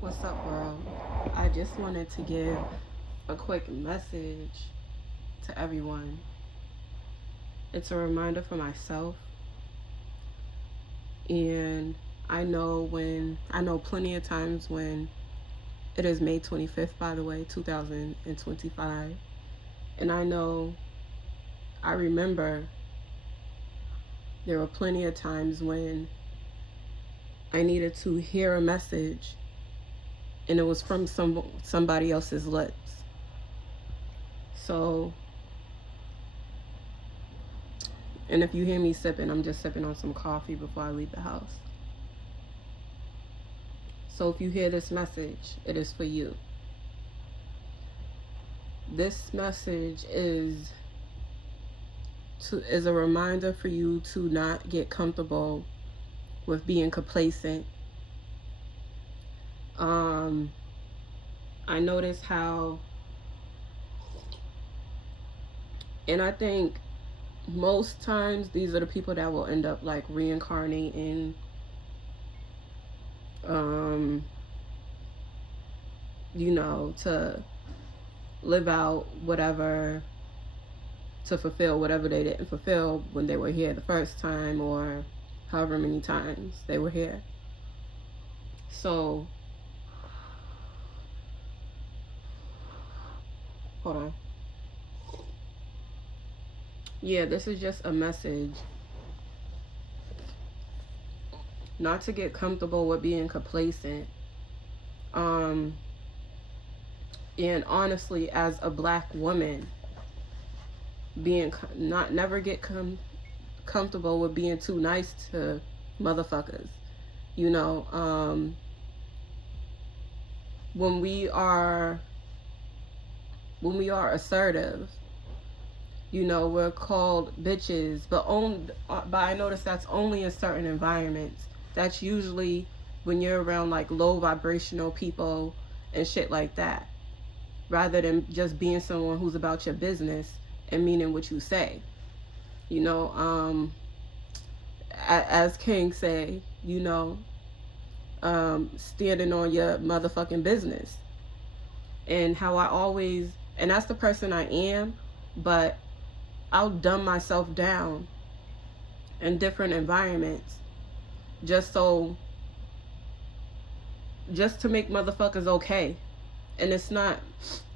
What's up, world? I just wanted to give a quick message to everyone. It's a reminder for myself, and I know plenty of times when it is May 25th, by the way, 2025, and I remember there were plenty of times when I needed to hear a message, and it was from somebody else's lips. So, and if you hear me sipping, I'm just sipping on some coffee before I leave the house. So if you hear this message, it is for you. This message is a reminder for you to not get comfortable with being complacent. I notice how, and I think most times these are the people that will end up like reincarnating, um, to live out whatever, to fulfill whatever they didn't fulfill when they were here the first time, or however many times they were here. So, hold on. Yeah, this is just a message not to get comfortable with being complacent. And honestly, as a black woman, being not never get comfortable with being too nice to motherfuckers. You know, when we are assertive, we're called bitches, but I notice that's only in certain environments. That's usually when you're around like low vibrational people and shit like that, rather than just being someone who's about your business and meaning what you say. You know, as King say, standing on your motherfucking business. And how I always, and that's the person I am, but I'll dumb myself down in different environments just to make motherfuckers okay. And it's not,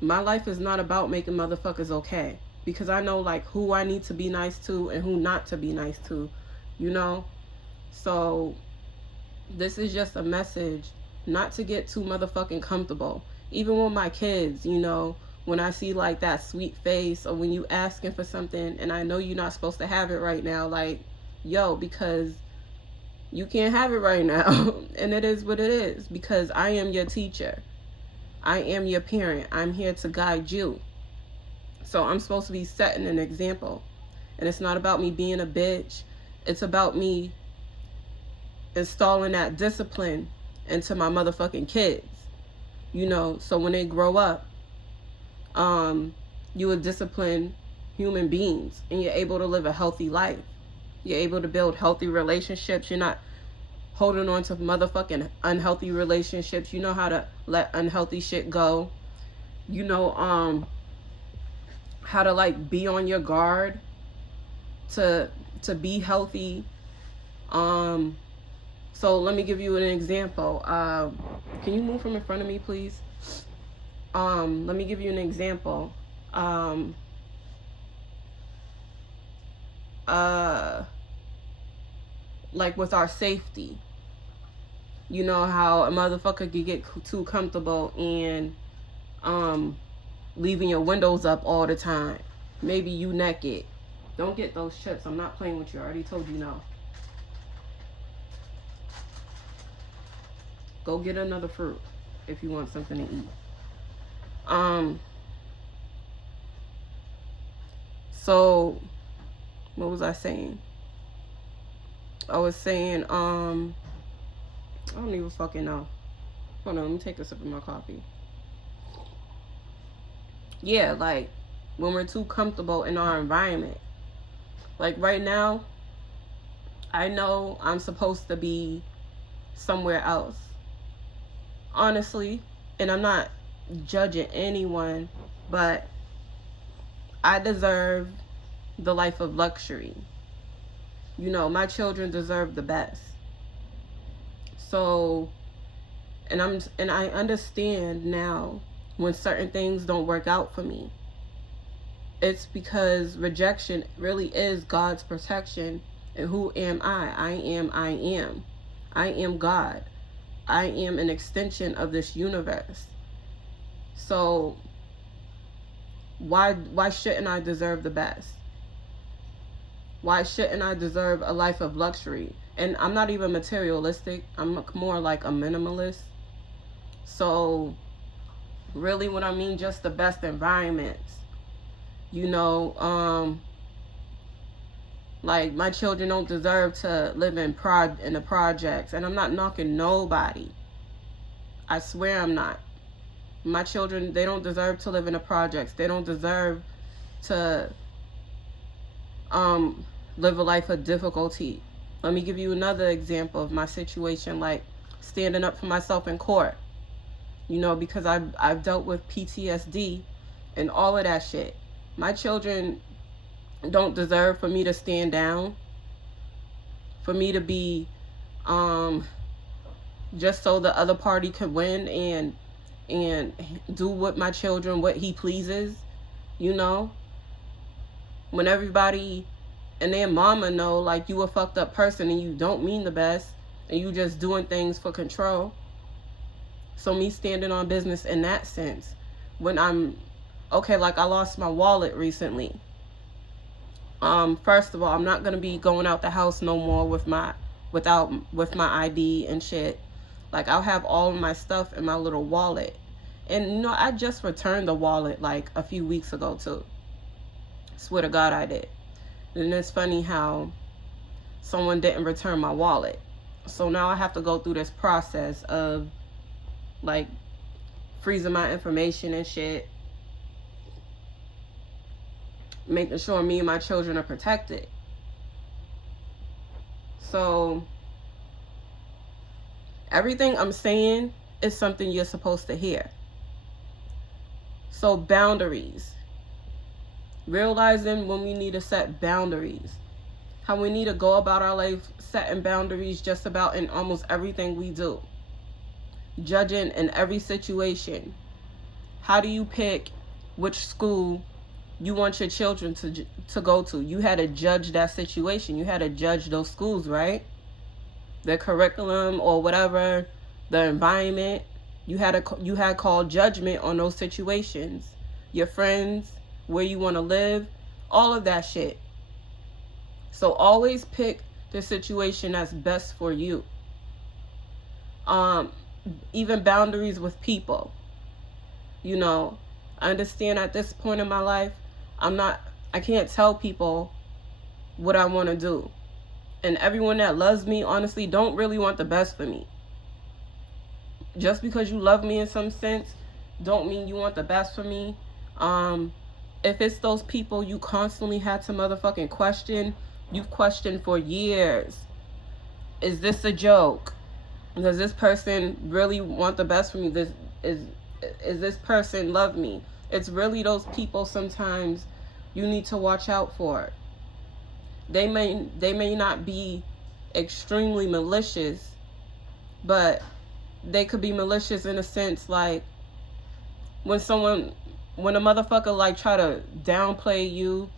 my life is not about making motherfuckers okay, because I know like who I need to be nice to and who not to be nice to, you know. So this is just a message not to get too motherfucking comfortable. Even with my kids, when I see like that sweet face, or when you asking for something and I know you're not supposed to have it right now, like, yo, because you can't have it right now. And it is what it is, because I am your teacher. I am your parent. I'm here to guide you. So I'm supposed to be setting an example. And it's not about me being a bitch. It's about me installing that discipline into my motherfucking kids. So when they grow up, you will discipline human beings and you're able to live a healthy life. You're able to build healthy relationships. You're not holding on to motherfucking unhealthy relationships. You know how to let unhealthy shit go. You know how to like be on your guard to be healthy. So let me give you an example. Can you move from in front of me, please? Let me give you an example. Like with our safety. You know how a motherfucker could get too comfortable and leaving your windows up all the time. Maybe you naked. Don't get those chips. I'm not playing with you. I already told you no. Go get another fruit if you want something to eat. So what was I saying? I was saying, I don't even fucking know. Hold on, let me take a sip of my coffee. Yeah, like when we're too comfortable in our environment. Like right now, I know I'm supposed to be somewhere else. honestly, and I'm not judging anyone, but I deserve the life of luxury. You know, my children deserve the best. So, and I understand now when certain things don't work out for me. It's because rejection really is God's protection. And who am I? I am. I am God. I am an extension of this universe. So why shouldn't I deserve the best? Why shouldn't I deserve a life of luxury? And I'm not even materialistic. I'm more like a minimalist. So really what I mean, just the best environments. You know, like my children don't deserve to live in the projects, and I'm not knocking nobody. I swear I'm not. My children, they don't deserve to live in the projects. They don't deserve to live a life of difficulty. Let me give you another example of my situation, like standing up for myself in court. You know, because I've dealt with PTSD and all of that shit. My children don't deserve for me to stand down, for me to be just so the other party can win and do what he pleases. You know, when everybody and their mama know like you a fucked up person and you don't mean the best and you just doing things for control. So me standing on business in that sense, when I'm okay, like I lost my wallet recently. First of all, I'm not gonna be going out the house no more with my ID and shit. Like I'll have all of my stuff in my little wallet. And you know, I just returned the wallet like a few weeks ago too. Swear to God I did. And it's funny how someone didn't return my wallet. So now I have to go through this process of like freezing my information and shit, making sure me and my children are protected. So everything I'm saying is something you're supposed to hear. So boundaries. Realizing when we need to set boundaries. How we need to go about our life setting boundaries just about in almost everything we do. Judging in every situation. How do you pick which school you want your children to go to? You had to judge that situation. You had to judge those schools, right? The curriculum or whatever, the environment. You had called judgment on those situations. Your friends, where you want to live, all of that shit. So always pick the situation that's best for you. Even boundaries with people. You know, I understand at this point in my life, I can't tell people what I want to do. And everyone that loves me, honestly, don't really want the best for me. Just because you love me in some sense, don't mean you want the best for me. If it's those people you constantly had to motherfucking question, you've questioned for years. Is this a joke? Does this person really want the best for me? Is this person love me? It's really those people sometimes you need to watch out for. They may not be extremely malicious, but they could be malicious in a sense like when a motherfucker like try to downplay you,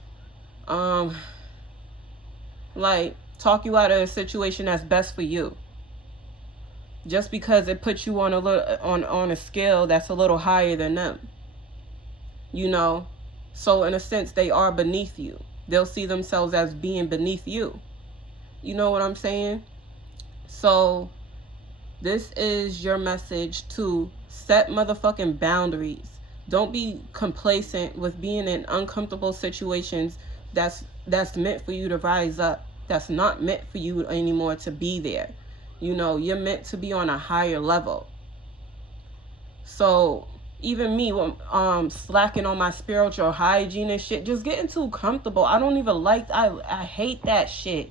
like talk you out of a situation that's best for you. Just because it puts you on a scale that's a little higher than them. You know? So in a sense they are beneath you. They'll see themselves as being beneath you. You know what I'm saying? So this is your message to set motherfucking boundaries. Don't be complacent with being in uncomfortable situations that's meant for you to rise up. That's not meant for you anymore to be there. You know, you're meant to be on a higher level. So even me, slacking on my spiritual hygiene and shit, just getting too comfortable. I don't even I hate that shit.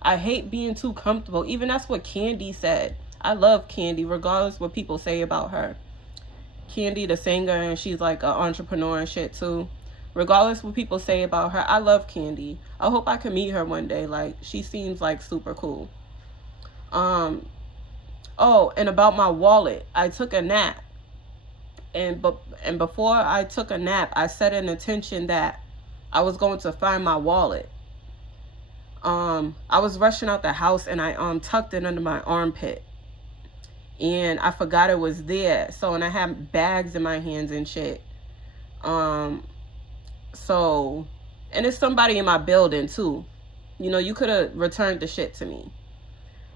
I hate being too comfortable. Even that's what Candy said. I love Candy, regardless what people say about her. Candy, the singer, and she's like an entrepreneur and shit too. Regardless what people say about her, I love Candy. I hope I can meet her one day. Like, she seems like super cool. Oh, and about my wallet, I took a nap. And before I took a nap, I set an intention that I was going to find my wallet. I was rushing out the house and I tucked it under my armpit. And I forgot it was there. So, and I had bags in my hands and shit. So, and it's somebody in my building too. You know, you could have returned the shit to me.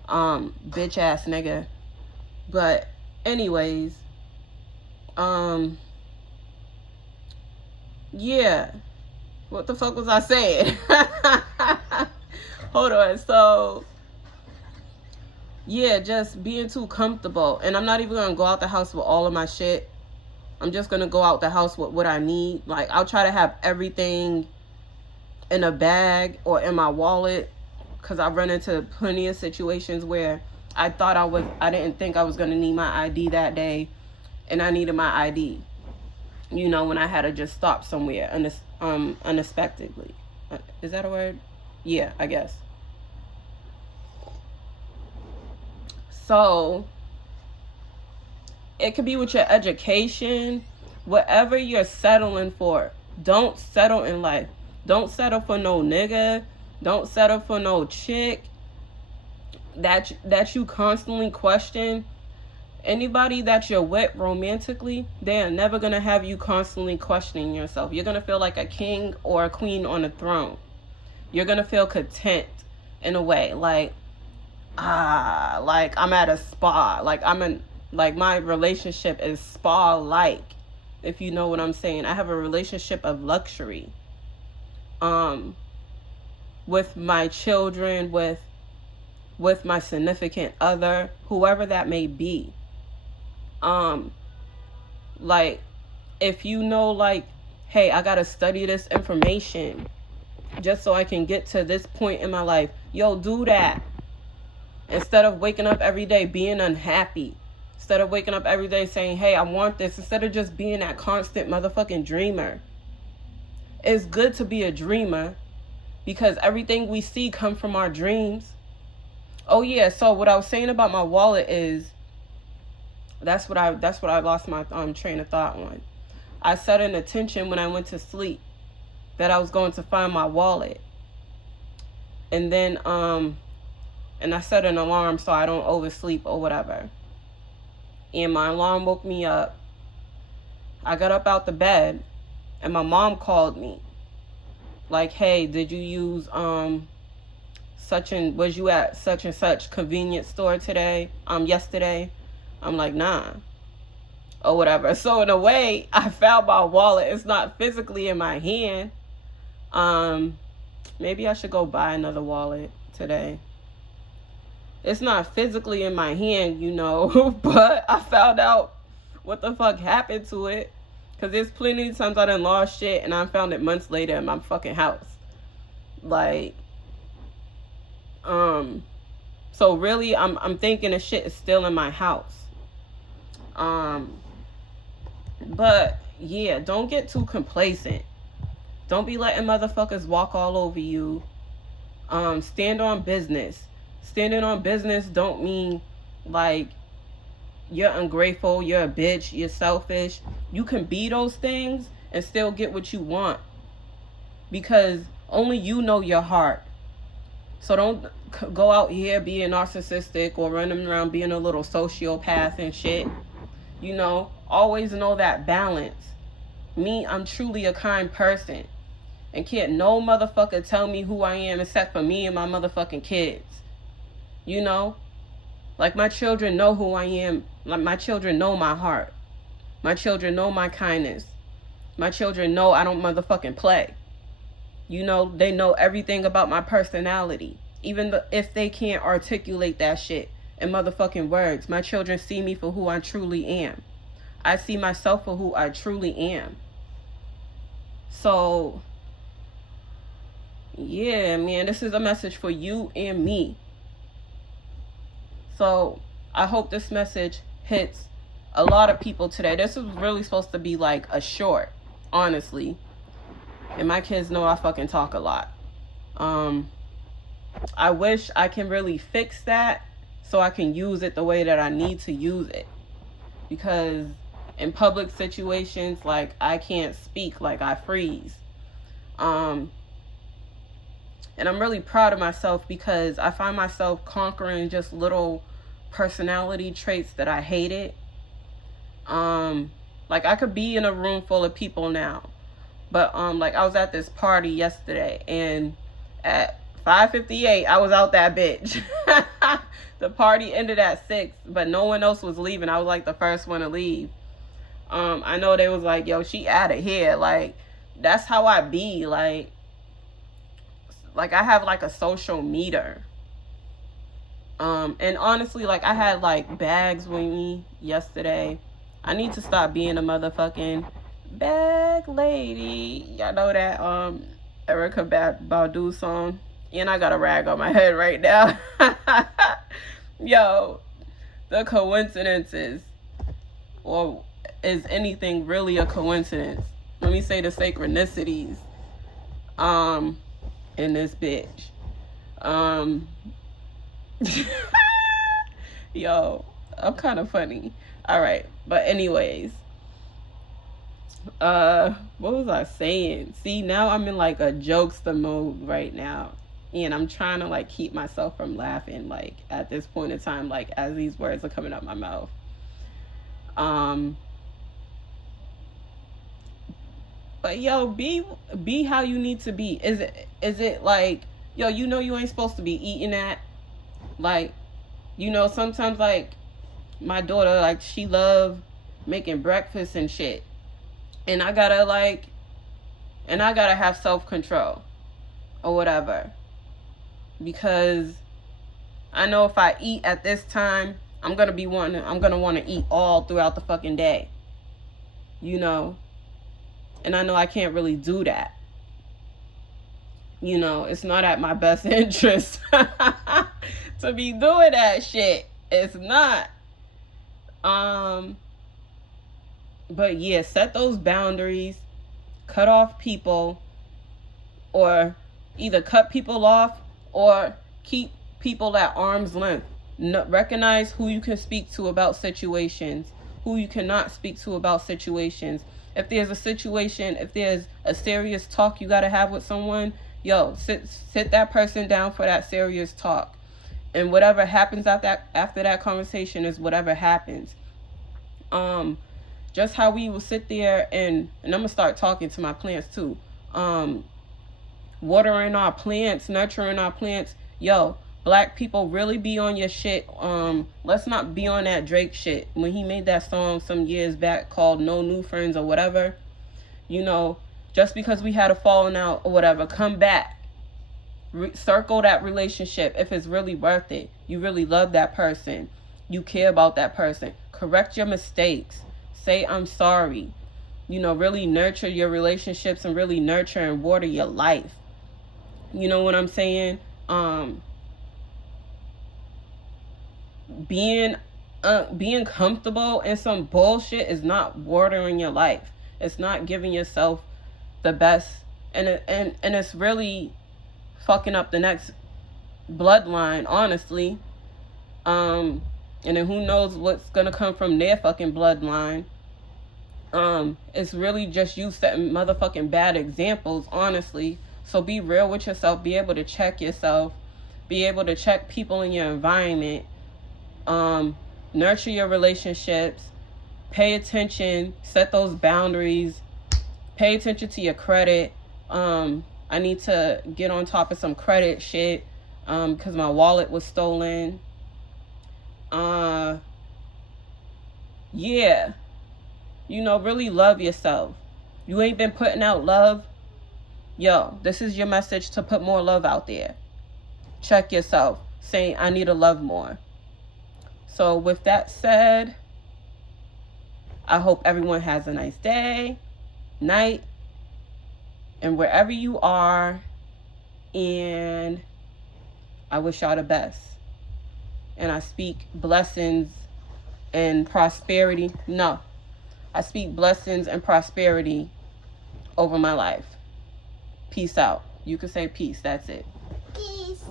Bitch ass nigga. But anyways, yeah. What the fuck was I saying? Hold on. So, yeah, just being too comfortable. And I'm not even going to go out the house with all of my shit. I'm just going to go out the house with what I need. Like, I'll try to have everything in a bag or in my wallet. Because I've run into plenty of situations where I didn't think I was going to need my ID that day. And I needed my ID. You know, when I had to just stop somewhere unexpectedly. Is that a word? Yeah, I guess. So, it could be with your education, whatever you're settling for. Don't settle in life. Don't settle for no nigga. Don't settle for no chick that you constantly question. Anybody that you're with romantically, they are never going to have you constantly questioning yourself. You're going to feel like a king or a queen on a throne. You're going to feel content in a way. Like I'm at a spa. Like my relationship is spa-like, if you know what I'm saying. I have a relationship of luxury. With my children, with my significant other, whoever that may be. Like, if you know, like, hey, I gotta study this information just so I can get to this point in my life, yo, do that. Instead of waking up every day being unhappy. Instead of waking up every day saying, hey, I want this. Instead of just being that constant motherfucking dreamer. It's good to be a dreamer because everything we see come from our dreams. Oh yeah, so what I was saying about my wallet is that's what I lost my train of thought on. I set an intention when I went to sleep that I was going to find my wallet. And then and I set an alarm so I don't oversleep or whatever. And my alarm woke me up. I got up out the bed and my mom called me. Like, hey, did you use was you at such and such convenience store today? Yesterday? I'm like, nah. Or whatever. So in a way, I found my wallet. It's not physically in my hand. Maybe I should go buy another wallet today. It's not physically in my hand, you know, but I found out what the fuck happened to it. Because there's plenty of times I done lost shit and I found it months later in my fucking house. Like, so really, I'm thinking the shit is still in my house. But yeah, don't get too complacent. Don't be letting motherfuckers walk all over you. Stand on business. Standing on business don't mean like you're ungrateful, you're a bitch, you're selfish. You can be those things and still get what you want. Because only you know your heart. So don't go out here being narcissistic or running around being a little sociopath and shit. You know, always know that balance. Me, I'm truly a kind person. And can't no motherfucker tell me who I am except for me and my motherfucking kids. You know? Like, my children know who I am. Like, my children know my heart. My children know my kindness. My children know I don't motherfucking play. You know, they know everything about my personality. Even if they can't articulate that shit in motherfucking words. My children see me for who I truly am. I see myself for who I truly am. So, yeah, man, this is a message for you and me. So, I hope this message hits a lot of people today. This was really supposed to be like a short, honestly. And my kids know I fucking talk a lot. I wish I can really fix that so I can use it the way that I need to use it. Because in public situations, like, I can't speak, like, I freeze. And I'm really proud of myself because I find myself conquering just little personality traits that I hated. Like, I could be in a room full of people now, but like, I was at this party yesterday, and at 5:58 I was out that bitch. The party ended at 6, but no one else was leaving. I was like the first one to leave. I know they was like, yo, she out of here. Like, that's how I be. Like I have like a social meter. And honestly, like, I had like bags with me yesterday. I need to stop being a motherfucking bag lady. Y'all know that Erica Badu song? And I got a rag on my head right now. Yo, the coincidences, or is anything really a coincidence? Let me say the synchronicities in this bitch. Yo, I'm kind of funny. All right, but anyways, what was I saying? See, now I'm in like a jokester mode right now, and I'm trying to like keep myself from laughing, like, at this point in time, like, as these words are coming out my mouth. But yo, be how you need to be. Is it like, yo, you know you ain't supposed to be eating that? Like, you know, sometimes, like, my daughter, like, she love making breakfast and shit, and I gotta have self-control or whatever, because I know if I eat at this time, I'm gonna want to eat all throughout the fucking day, you know. And I know I can't really do that. You know, it's not at my best interest to be doing that shit. It's not. But yeah, set those boundaries, cut off people, or either cut people off or keep people at arm's length. Recognize who you can speak to about situations, who you cannot speak to about situations. If there's a situation, if there's a serious talk you gotta have with someone, yo, sit that person down for that serious talk. And whatever happens after that conversation is whatever happens. Just how we will sit there and I'm gonna start talking to my plants too. Watering our plants, nurturing our plants. Yo, Black people, really be on your shit. Let's not be on that Drake shit. When he made that song some years back called No New Friends or whatever, you know, just because we had a falling out or whatever, come back. Circle that relationship if it's really worth it. You really love that person. You care about that person. Correct your mistakes. Say I'm sorry. You know, really nurture your relationships and really nurture and water your life. You know what I'm saying? Being comfortable in some bullshit is not watering your life. It's not giving yourself the best, and it's really fucking up the next bloodline, honestly. And then who knows what's gonna come from their fucking bloodline. It's really just you setting motherfucking bad examples, honestly. So be real with yourself. Be able to check yourself. Be able to check people in your environment. Nurture your relationships. Pay attention. Set those boundaries. Pay attention to your credit. I need to get on top of some credit shit, because my wallet was stolen. Yeah. You know, really love yourself. You ain't been putting out love. Yo, this is your message to put more love out there. Check yourself. Saying, I need to love more. So with that said, I hope everyone has a nice day, night, and wherever you are. And I wish y'all the best. and I speak blessings and prosperity. No, I speak blessings and prosperity over my life. Peace out. You can say peace. That's it. Peace.